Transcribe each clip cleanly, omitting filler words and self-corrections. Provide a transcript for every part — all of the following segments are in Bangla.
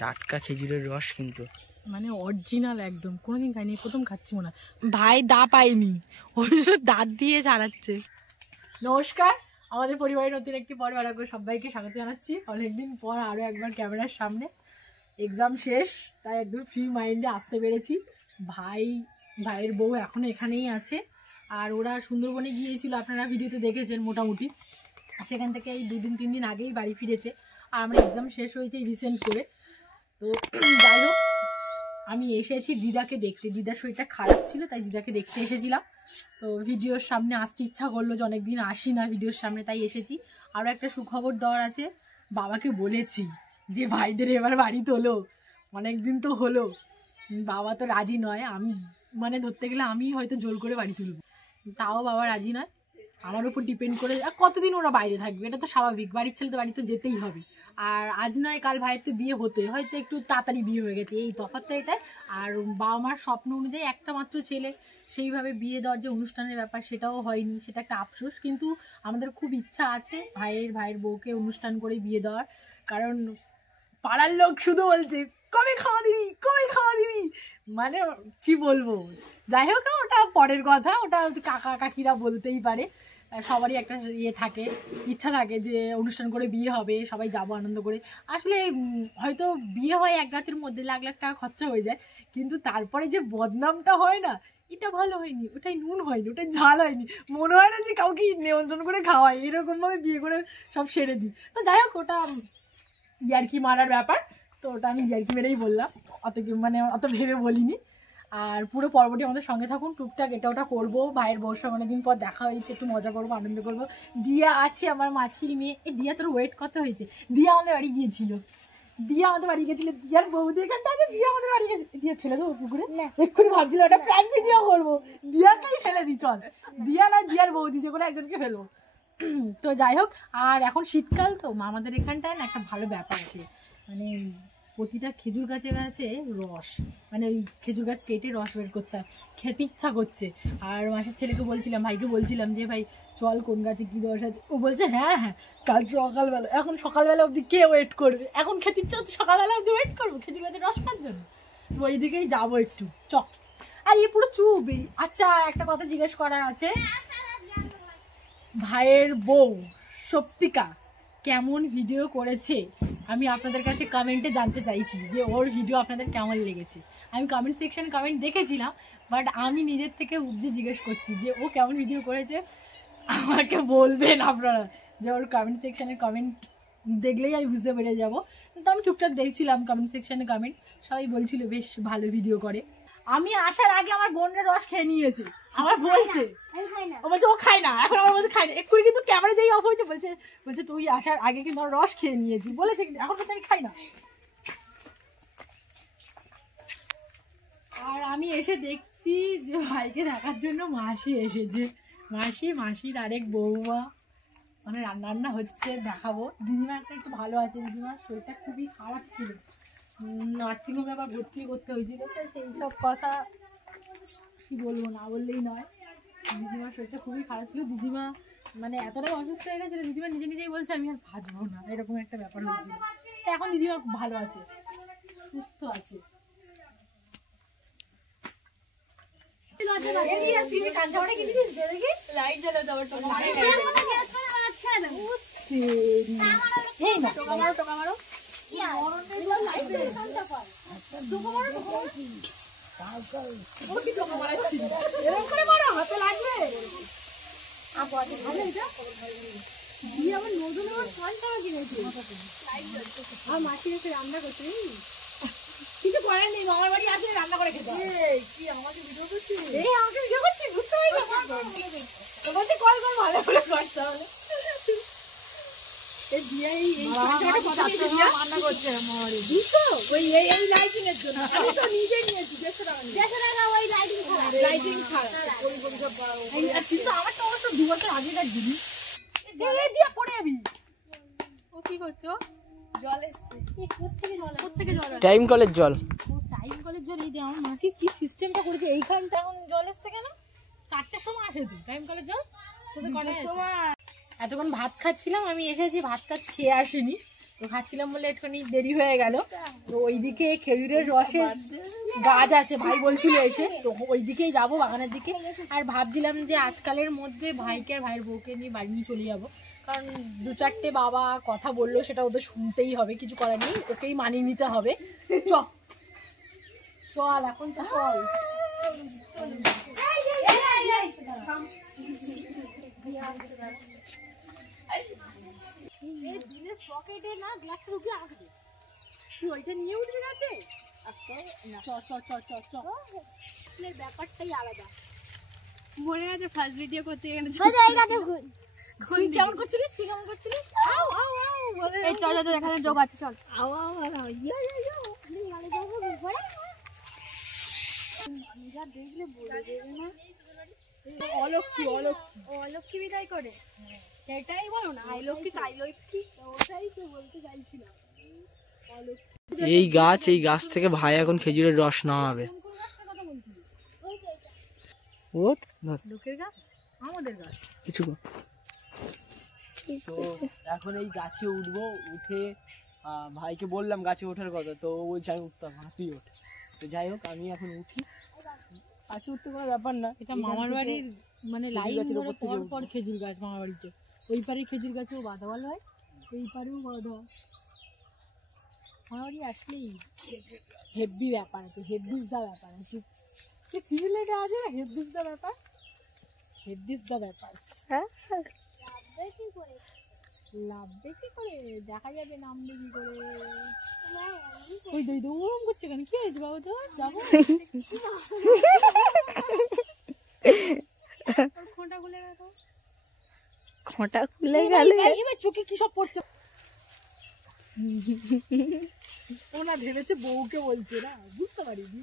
টাটকা খেজুরের রস কিন্তু মানে অরিজিনাল একদম, কোনোদিন খাইনি, প্রথম খাচ্ছি মনে হয়। ভাই দা পাইনি, ওই দাঁত দিয়ে ছাড়াচ্ছে। নমস্কার, আমাদের পরিবারের নতুন একটি পর্ব আরো সবাইকে স্বাগত জানাচ্ছি। অনেকদিন পর আরো একবার ক্যামেরার সামনে। এক্সাম শেষ, তাই একদম ফ্রি মাইন্ডে আসতে পেরেছি। ভাইয়ের বউ এখনো এখানেই আছে, আর ওরা সুন্দরবনে গিয়েছিল, আপনারা ভিডিওতে দেখেছেন মোটামুটি। সেখান থেকে এই 2-3 দিন আগেই বাড়ি ফিরেছে, আর আমার এক্সাম শেষ হয়েছে রিসেন্ট করে। তো যাই হোক, আমি এসেছি দিদাকে দেখতে। দিদার শরীরটা খারাপ ছিল, তাই দিদাকে দেখতে এসেছিলাম। তো ভিডিওর সামনে আসতে ইচ্ছা করলো, যে অনেকদিন আসি না ভিডিওর সামনে, তাই এসেছি। আরও একটা সুখবর দেওয়ার আছে। বাবাকে বলেছি যে ভাইদের এবার বাড়ি তোলো, অনেকদিন তো হলো। বাবা তো রাজি নয়, আমি মানে ধরতে গেলে আমি হয়তো জোর করে বাড়ি তুলব, তাও বাবা রাজি নয়। আমার উপর ডিপেন্ড করে কতদিন ওরা বাইরে থাকবে, এটা তো স্বাভাবিক, বাড়ির ছেলে তো বাড়ি তো যেতেই হবে। আর আজ নয় কাল ভাইয়ের তো বিয়ে হতোই, হয়তো একটু তাড়াতাড়ি বিয়ে হয়ে গেছে, এই তফাৎটা এটাই। আর বাবা মার স্বপ্ন অনুযায়ী একটা মাত্র ছেলে, সেইভাবে বিয়ে দেওয়ার যে অনুষ্ঠানের ব্যাপার সেটাও হয়নি, সেটা একটা আফসোস। কিন্তু আমাদের খুব ইচ্ছা আছে ভাইয়ের বউকে অনুষ্ঠান করে বিয়ে দেওয়ার, কারণ পাড়ার লোক শুধু বলছে কবে খাওয়া দিবি, মানে কি বলবো। যাই হোক, ওটা পরের কথা, ওটা কাকা কাকিরা বলতেই পারে। সবারই একটা ইয়ে থাকে, ইচ্ছা থাকে যে অনুষ্ঠান করে বিয়ে হবে, সবাই যাবো আনন্দ করে। আসলে হয়তো বিয়ে হয় এক রাতের মধ্যে, লাখ লাখ টাকা খরচা হয়ে যায়, কিন্তু তারপরে যে বদনামটা হয় না, এটা ভালো হয়নি, ওটাই নুন হয়নি, ওটাই ঝাল হয়নি, মনে হয় না যে কাউকে নিমন্ত্রণ করে খাওয়াই, এরকমভাবে বিয়ে করে সব সেরে দিই। তো যাই হোক, ওটা ইয়ার্কি মারার ব্যাপার, তো ওটা আমি ইয়ার্কি মেরেই বললাম, অত ভেবে বলিনি। আর পুরো পর্বটি আমাদের সঙ্গে থাকুন, টুকটাক এটা ওটা করবো। ভাইয়ের বউর সঙ্গে অনেকদিন পর দেখা হয়েছে, একটু মজা করবো, আনন্দ করবো। দিয়া আছে আমার মাছির মেয়ে। এই দিয়া তোর ওয়েট কত হয়েছে? দিয়া আমাদের বাড়ি গিয়েছিল, দিয়ার বৌদি এখানটা আছে, দিয়া আমাদের বাড়ি গেছে। দিয়া ফেলে দেবো পুকুরে? এক্ষুনি ভাবছিল একটা প্র্যাঙ্ক ভিডিও করবো, দিয়াকেই ফেলে দিই, চল দিয়া না দিয়ার বৌদি যে কোনো একজনকে ফেলবো। তো যাই হোক, আর এখন শীতকাল তো আমাদের এখানটায় না একটা ভালো ব্যাপার আছে, মানে প্রতিটা খেজুর গাছে রস, মানে ওই খেজুর গাছ কেটে রস বের করতে হয়, খেতে ইচ্ছা করছে। আর মাসের ছেলেকে বলছিলাম, ভাইকে বলছিলাম যে ভাই চল কোন গাছে কী রস আছে। ও বলছে হ্যাঁ কাল সকালবেলা। এখন সকালবেলা অবধি কে ওয়েট করবে? এখন খেতে ইচ্ছা হচ্ছে, সকালবেলা অবধি ওয়েট করবো খেজুর গাছের রস খাওয়ার জন্য? তো ওই দিকেই যাবো একটু, চক। আর এ পুরো চুপ। আচ্ছা, একটা কথা জিজ্ঞেস করার আছে, ভাইয়ের বউ সপ্তিকা কেমন ভিডিও করেছে আমি আপনাদের কাছে কমেন্টে জানতে চাইছি, যে ওর ভিডিও আপনাদের কেমন লেগেছে। আমি কমেন্ট সেকশনে কমেন্ট দেখেছিলাম, বাট আমি নিজের থেকে উপজে জিজ্ঞেস করছি যে ও কেমন ভিডিও করেছে। আমাকে বলবেন আপনারা, যে ওর কমেন্ট সেকশনে কমেন্ট দেখলেই আমি বুঝতে পেরে যাবো। তো আমি টুকটাক দেখছিলাম কমেন্ট সেকশনে কমেন্ট, সবাই বলছিল বেশ ভালো ভিডিও করে। আমি আসার আগে আমার বোনের রস খেয়ে নিয়েছি, আমার বলছে, ও বলছে ও খায় না, এখন আমার বলছে খায় না। এক্ষুনি কিন্তু ক্যামেরা যেই অফ হয়েছে বলছে তুই আসার আগে কিন্তু আমার রস খেয়ে নিয়েছি বলেছে, এখন বলছে আমি খাই না। আর আমি এসে দেখছি যে ভাইকে দেখার জন্য মাসি এসেছে, মাসির আরেক বৌমা, মানে রান্না হচ্ছে, দেখাবো। দিদিমা একটু ভালো আছে, দিদিমার শরীরটা খুবই খারাপ ছিল, নার্সিংহোমে আবার ভর্তি করতে হয়েছিল, তো সেই সব কথা কি বলবো, না বললেই নয়। দিদিমার শরীরটা খুবই খারাপ ছিল, দিদিমা মানে এতটাই অসুস্থ হয়ে গেছিল, দিদিমা নিজেই বলছে আমি আর ভাজবো না, এরকম একটা ব্যাপার হয়েছিল। এখন দিদিমা খুব ভালো আছে, সুস্থ আছে। মাসি এসে রান্না করছে, কিছু করার নেই, মামার বাড়ি আসলে রান্না করে খেতে হবে। আমাকে ভিডিও করছি, বুঝতে পারছি, তোমাকে কল কর ভালো করে করতে হবে। রান্না করছে আমার ওই এই লাইটিং এর জন্য, আমি তো নিজে নিয়েছি 150 টাকা ওই লাইটিং ছাড়া। কিন্তু আমার তো অবশ্য 2 বছর আগেকার জিনিস, দিয়ে পড়ে যাবি। ও কি করছো? জল এসছে, কোত্থেকে জল? টাইম কলের জল। টাইম কলের জল। এই যে আমার মাসি কি সিস্টেমটা করেছে, এইখানটা এখন জল এসছে কেন? 4টার সময় আসে তো টাইম কলের জল, তোদের কটায়? এতক্ষণ ভাত খাচ্ছিলাম, আমি এসেছি, ভাত খেয়ে আসিনি, তো খাচ্ছিলাম বলে একটুখানি দেরি হয়ে গেল। তো ওইদিকে খেজুরের রসের গাছ আছে, ভাই বলছিল এসে, তো ওইদিকেই যাবো বাগানের দিকে। আর ভাবছিলাম যে আজকালের মধ্যে ভাইকে আর ভাইয়ের বউকে নিয়ে বাড়ি নিয়ে চলে যাবো, কারণ 2-4টে বাবা কথা বললো, সেটা ওদের শুনতেই হবে, কিছু করার নেই, ওকেই মানিয়ে নিতে হবে। চল এখন তো চল। পকেটে না গ্লাসটা ঢুকিয়ে আসবে, তুই ওইটা নিয়ে উঠবি গাছে। ব্যাপারটাই আলাদা। মনে আছে ফার্স্ট ভিডিও করতে এখানে কেমন করছিলিস, তুই কেমন করছিলিস? চল চল এখানে যোগ আছে, চল। অলক্ষী অলক্ষী অলক্ষী বিদায় করে, সেটাই বলো না, আই লক্ষ্মী তাই লক্ষ্মী, ওটাই তো বলতে চাইছিলাম। এই গাছ থেকে ভাই এখন খেজুরের রস নামাবে। লোকের গাছ, আমাদের গাছ কিছু তো এখন এই গাছে উঠবো, উঠে ভাইকে বললাম গাছে ওঠার কথা, তো ও বলছে আমি উঠতাম না, তুই ওঠ। তো যাই হোক আমি এখন উঠি, গাছে উঠতে কোনো ব্যাপার না। এটা মামার বাড়ির মানে লাইন ধরে পর পর খেজুর গাছ, মামার বাড়িতে ওই পারে খেজুর গাছেও বাঁধা ভালো হয়, এই পারেও বাঁধা। মামার বাড়ি আসলেই হেভি ব্যাপার আছে, হেভিস দা ব্যাপার আছে, সিভিলেটা আছে হেভিস দা ব্যাপার, হেভিস দা ব্যাপার। হ্যাঁ লাভবে কি করে দেখা যাবে, নামবে কি করে? ওই দই ওরম করছে কেন, কি হয়েছে বাবা? তো যাবো খোঁটা খুলে গেল, খোঁটা খুলে গেলে এবার চোখে কি সব পড়ছে। ওনা ভেবেছে বউকে বলছে না, বুঝতে পারিনি।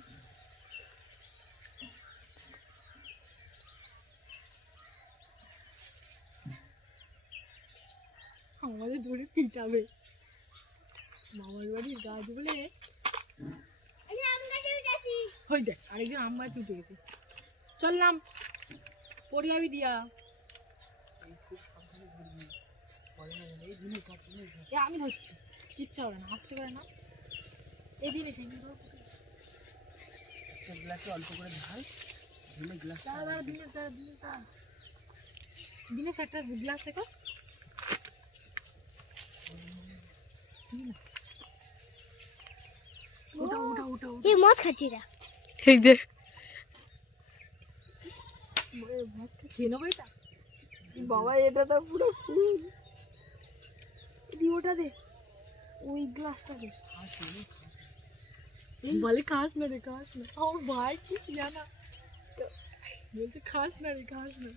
আমাদের ধরে পিটাবে, মামার বাড়ির গাছ বলে। ওই দেখ আরেকজন আম গাছ উঠে গেছে, চললাম পড়ে যাবি দিয়া। আমি ধরছি, ইচ্ছা হবে না, আসতে পারে না এই জিনিস। অল্প করে ঢাল, দিনেশ একটা গ্লাস দেখো, মদ খাচ্ছিরা ঠিক দে, খেয়ে নেবো এটা। বাবা এটা তো পুরো ফুল, ওটা দে, ওই গ্লাসটা দে। বলে খাস না রে, খাস না। আমার ভাই কি জানা বলতে খাস না রে, খাস না।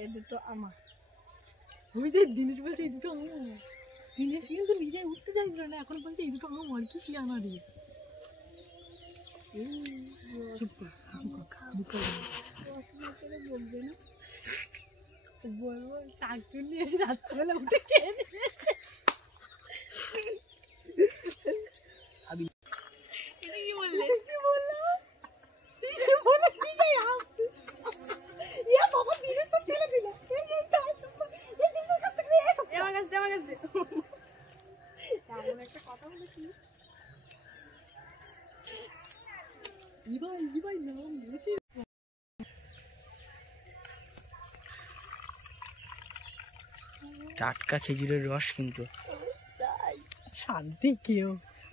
এই দুটো আমার, আমি তো জিনিস বলছি এই দুটো আমার। জিনিস কিন্তু নিজে উঠতে চাইছিল না, এখন বলছে এই দুটো আমার, কি শিয়ানা দিয়ে। চুপ কর, বলবে না, বলবো শাকচুর নিয়ে এসে রাত্রেবেলা উঠে খেয়ে নিয়েছে। এটা কি বললে? কি বললাম? টাটকা খেজুরের রস কিন্তু শান্তি কেউ,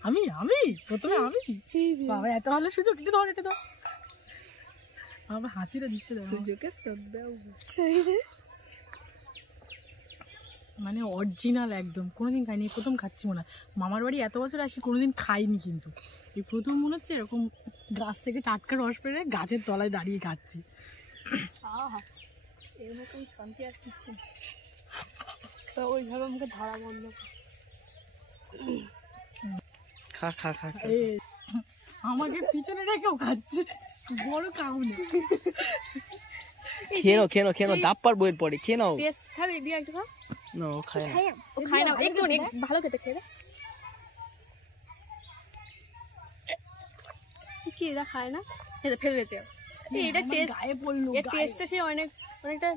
আমি প্রথমে আমি বাবা এত ভালো সুযোগ, এটা দাও, এটা দাও। আমার হাসিটা দিচ্ছে, সুযোগের শ্রদ্ধাও মানে অরিজিনাল একদম, কোনোদিন খাইনি, প্রথম খাচ্ছি মনে হয়। মামার বাড়ি এত বছর আসি কোনোদিন খাইনি, কিন্তু এই প্রথম মনে হচ্ছে এরকম গাছ থেকে টাটকা রস পেরে গাছের তলায় দাঁড়িয়ে খাচ্ছি। এরকম শান্তি আর কিচ্ছু না। তো ওইভাবে আমাকে ধরা বন্ধ, খা খা খা, আমাকে পিছনে রেখেও খাচ্ছে, বড় কাউনে। খেয়ে নাও দাপ্পার বইয়ের পরে খেয়ে নাও। টেস্ট খাবে দিয়ে একটু খা। না ও খায় না, ও খায় না, একটু ভালো খেতে খেয়ে কি, এরা খায় না, এটা ফেলে দিয়েছে। এটা টেস্ট গায়ে পড়লো, এর টেস্টটা সে অনেকটা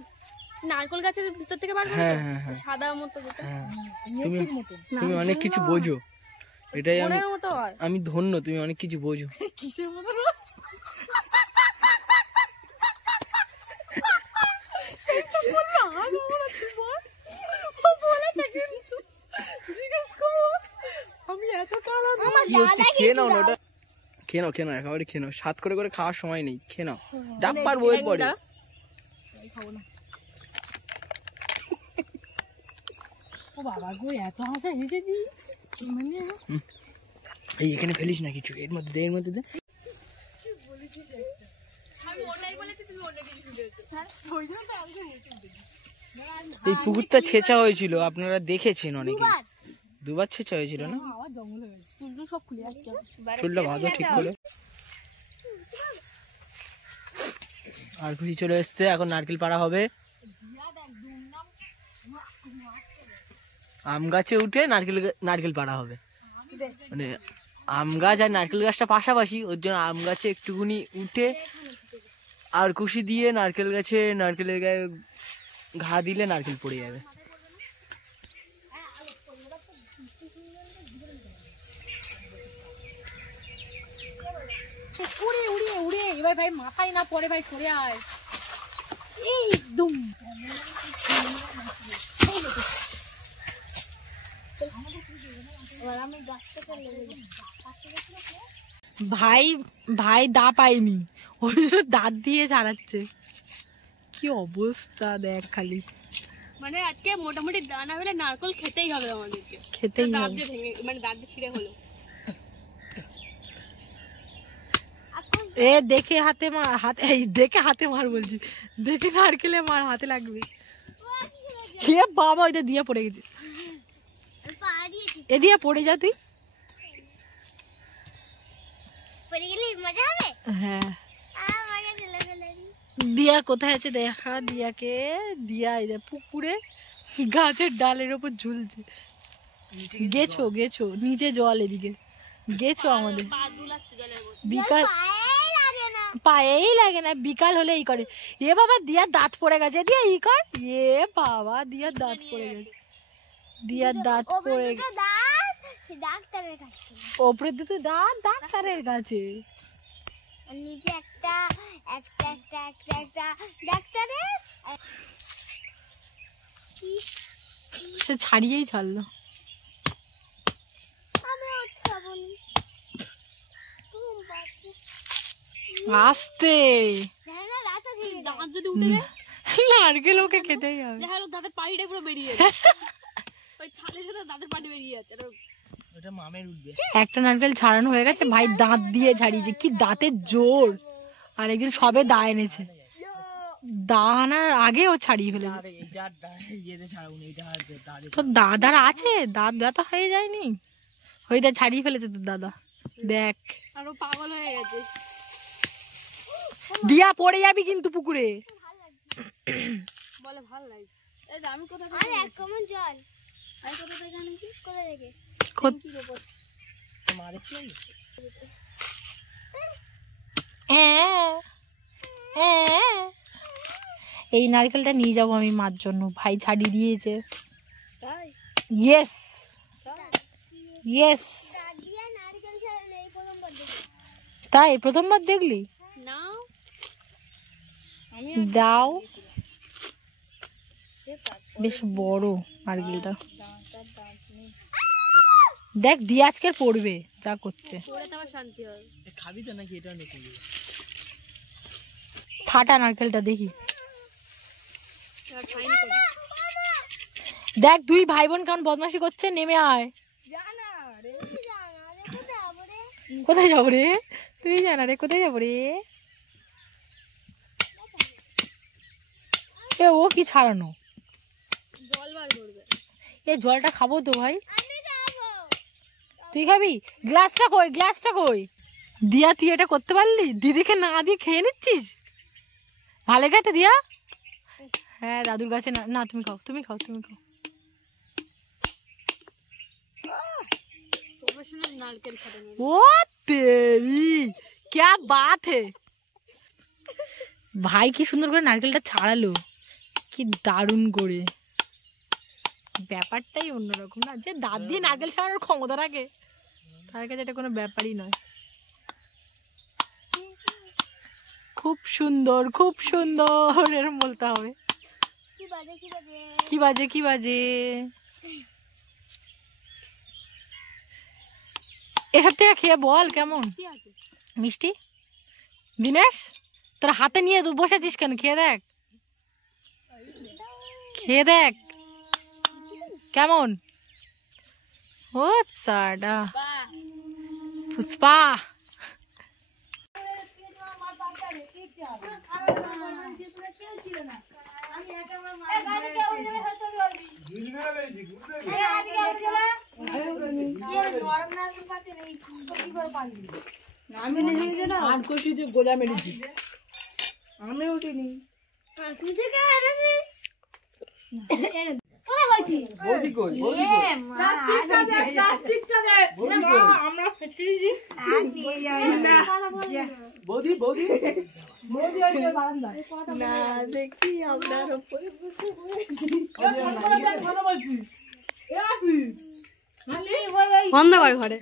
নারকেল গাছের ভিতর থেকে বার হ্যাঁ হ্যাঁ হ্যাঁ সাদা মতো যেটা হ্যাঁ তুমি তুমি অনেক কিছু বোঝো, এটাই মতো হয়। আমি ধন্য, তুমি অনেক কিছু বোঝো। কিসের মতো আমি এত কাল কি হচ্ছে? খেয়ে নাও না ওটা, খেয়ে নাও একেবারে খেয়ে নাও, সাত করে করে খাওয়ার সময় নেই, খেয়ে নাও, ডাব্বার বইয়ের পরে। খাবো না। ও বাবা গো, এত হাসা হেসেছি মানে এই এখানে ফেলিস না কিছু, এর মধ্যে দে, এর মধ্যে দে। এই পুকুরটা ছেঁচা হয়েছিল, আপনারা দেখেছেন অনেকে, দুবার ছেঁচা হয়েছিল না? আবার জঙ্গল হয়ে গেছে, চুলগুলো সব খুলে যাচ্ছে। চুলটা ভাজো ঠিক করে। আর খুশি চলে এসছে, এখন নারকেল পাড়া হবে। আম গাছে উঠে নারকেল পাড়া হবে, মানে আম গাছ আর নারকেল গাছটা পাশাপাশি, ওর জন্য আম গাছে একটুখানি উঠে আর কুশি দিয়ে নারকেলের গায়ে ঘা দিলে নারকেল পড়ে যাবে। উড়ে উড়ে উড়ে এবার ভাই মাথায় না পড়ে, ভাই সরে আয়। এই দুম ভাই ভাই দা পাইনি, ওই জন্য দাঁত দিয়ে ছাড়াচ্ছে। কি অবস্থা দেখ খালি, মানে আজকে মোটামুটি দানা হলে নারকেল খেতেই হবে আমাদেরকে, খেতেই দাঁত হবে। দিয়ে ভেঙে, মানে দাঁত দিয়ে ছিঁড়ে হলো। এ দেখে হাতে মার, এই দেখে হাতে মার বলছি, দেখে নারকেলে মার, হাতে লাগবে। হে বাবা, ওইটা দিয়ে পড়ে গেছে, এ দিয়ে পড়ে যা তুই। হ্যাঁ দিয়া কোথায় আছে দেখা, দিয়াকে দিয়া এই পুকুরে গাছের ডালের ওপর ঝুলছে। গেছো নিচে জল, এদিকে গেছো আমাদের। বিকাল পায়েই লাগে না, বিকাল হলে এই করে। এ বাবা দিয়ার দাঁত পড়ে গেছে, দিয়া ই কর। এ বাবা দিয়ার দাঁত পড়ে গেছে, দিয়ার দাঁত পড়ে গেছে। ওপরে দুটো দাঁত ডাক্তারের কাছে, নিচে একটা ডাক্তারের। সে ছাড়িয়েই ছাড়লো। আস্তে দাঁত যদি উঠে যায়, নারকেল ওকে খেতেই হবে। দেখা গেল দাঁতের পাড়িটা পুরো বেরিয়ে ওই ছালের সাথে দাঁতের পাড়ি বেরিয়ে যাচ্ছে। ওটা মামের উঠবে। একটা নারকেল ছাড়ানো হয়ে গেছে, ভাই দাঁত দিয়ে ছাড়িয়েছে, কি দাঁতের জোর। আর এগুলো সবে দা এনেছে, দা আনার আগে ও ছাড়িয়ে ফেলেছে। তোর দাদার আছে দাঁত ব্যথা হয়ে যায়নি, ওইটা ছাড়িয়ে ফেলেছে তোর দাদা। দেখ আর ও পাগল হয়ে গেছে। দিয়া পড়ে যাবি কিন্তু পুকুরে। বলে ভালো লাগছে। এই আমি কোথা থেকে, আরে এক কমন জল, আমি কোথা থেকে জানি কি করে রেখে এই নারকেলটা নিয়ে যাবো আমি মার জন্য, ভাই ছাড়িয়ে দিয়েছে। ইয়েস ইয়েস, তাই প্রথমবার দেখলি? না দাও, বেশ বড় নারকেলটা। দেখ দিয়ে আজকে পড়বে যা করছে। শান্তি হয়। খাবি তো নাকি? এটা নাকি ফাটা নারকেলটা দেখি। দেখ দুই ভাই বোন কেমন বদমাশি করছে, নেমে আয়। কোথায় যাবো রে? তুই জানা রে কোথায় যাবো রে? এ ও কি ছাড়ানো, জল বার করবে। এ জলটা খাবো তো ভাই। তুই খাবি? গ্লাসটা কই, গ্লাসটা কই? দিয়া তুই এটা করতে পারলি? দিদিকে না দিয়ে খেয়ে নিচ্ছিস? ভালো গেছে দিয়া? হ্যাঁ দাদুর কাছে না, না তুমি খাও, তুমি খাও, তুমি খাও। ও তেরি क्या बात है। ভাই কি সুন্দর করে নারকেলটা ছাড়ালো। কি দারুণ করে, ব্যাপারটাই অন্যরকম না, যে দাঁত দিয়ে নারকেল ছাড়ানোর ক্ষমতা রাখে তার কাছে এটা কোনো ব্যাপারই নয়। খুব সুন্দর, খুব সুন্দর এরকম বলতে হবে। কি বাজে কি বাজে, এসব থেকে খেয়ে বল কেমন মিষ্টি। দিনেশ তোর হাতে নিয়ে বসেছিস কেন, খেয়ে দেখ, খেয়ে দেখ কেমন। ও সাডা পুষ্পা, গোলা মেরেছি আমি উঠিনি। বন্ধ কর ঘরে।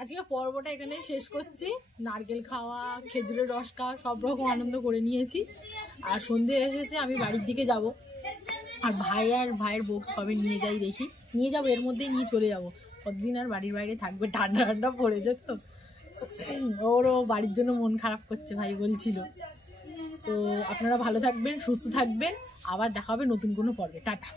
আজকে পর্বটা এখানে শেষ করছি। নারকেল খাওয়া, খেজুরের রস খাওয়া, সব রকম আনন্দ করে নিয়েছি। আর সন্ধে এসেছে, আমি বাড়ির দিকে যাব। আর ভাইয়ের বউ কবে নিয়ে যাই দেখি, নিয়ে যাবো, এর মধ্যেই নিয়ে চলে যাবো। কতদিন আর বাড়ির বাইরে থাকবে, ঠান্ডা ঠান্ডা পড়েছে তো, ওরও বাড়ির জন্য মন খারাপ করছে ভাই বলছিল। তো আপনারা ভালো থাকবেন, সুস্থ থাকবেন, আবার দেখা হবে নতুন কোনো পর্বে। টাটা।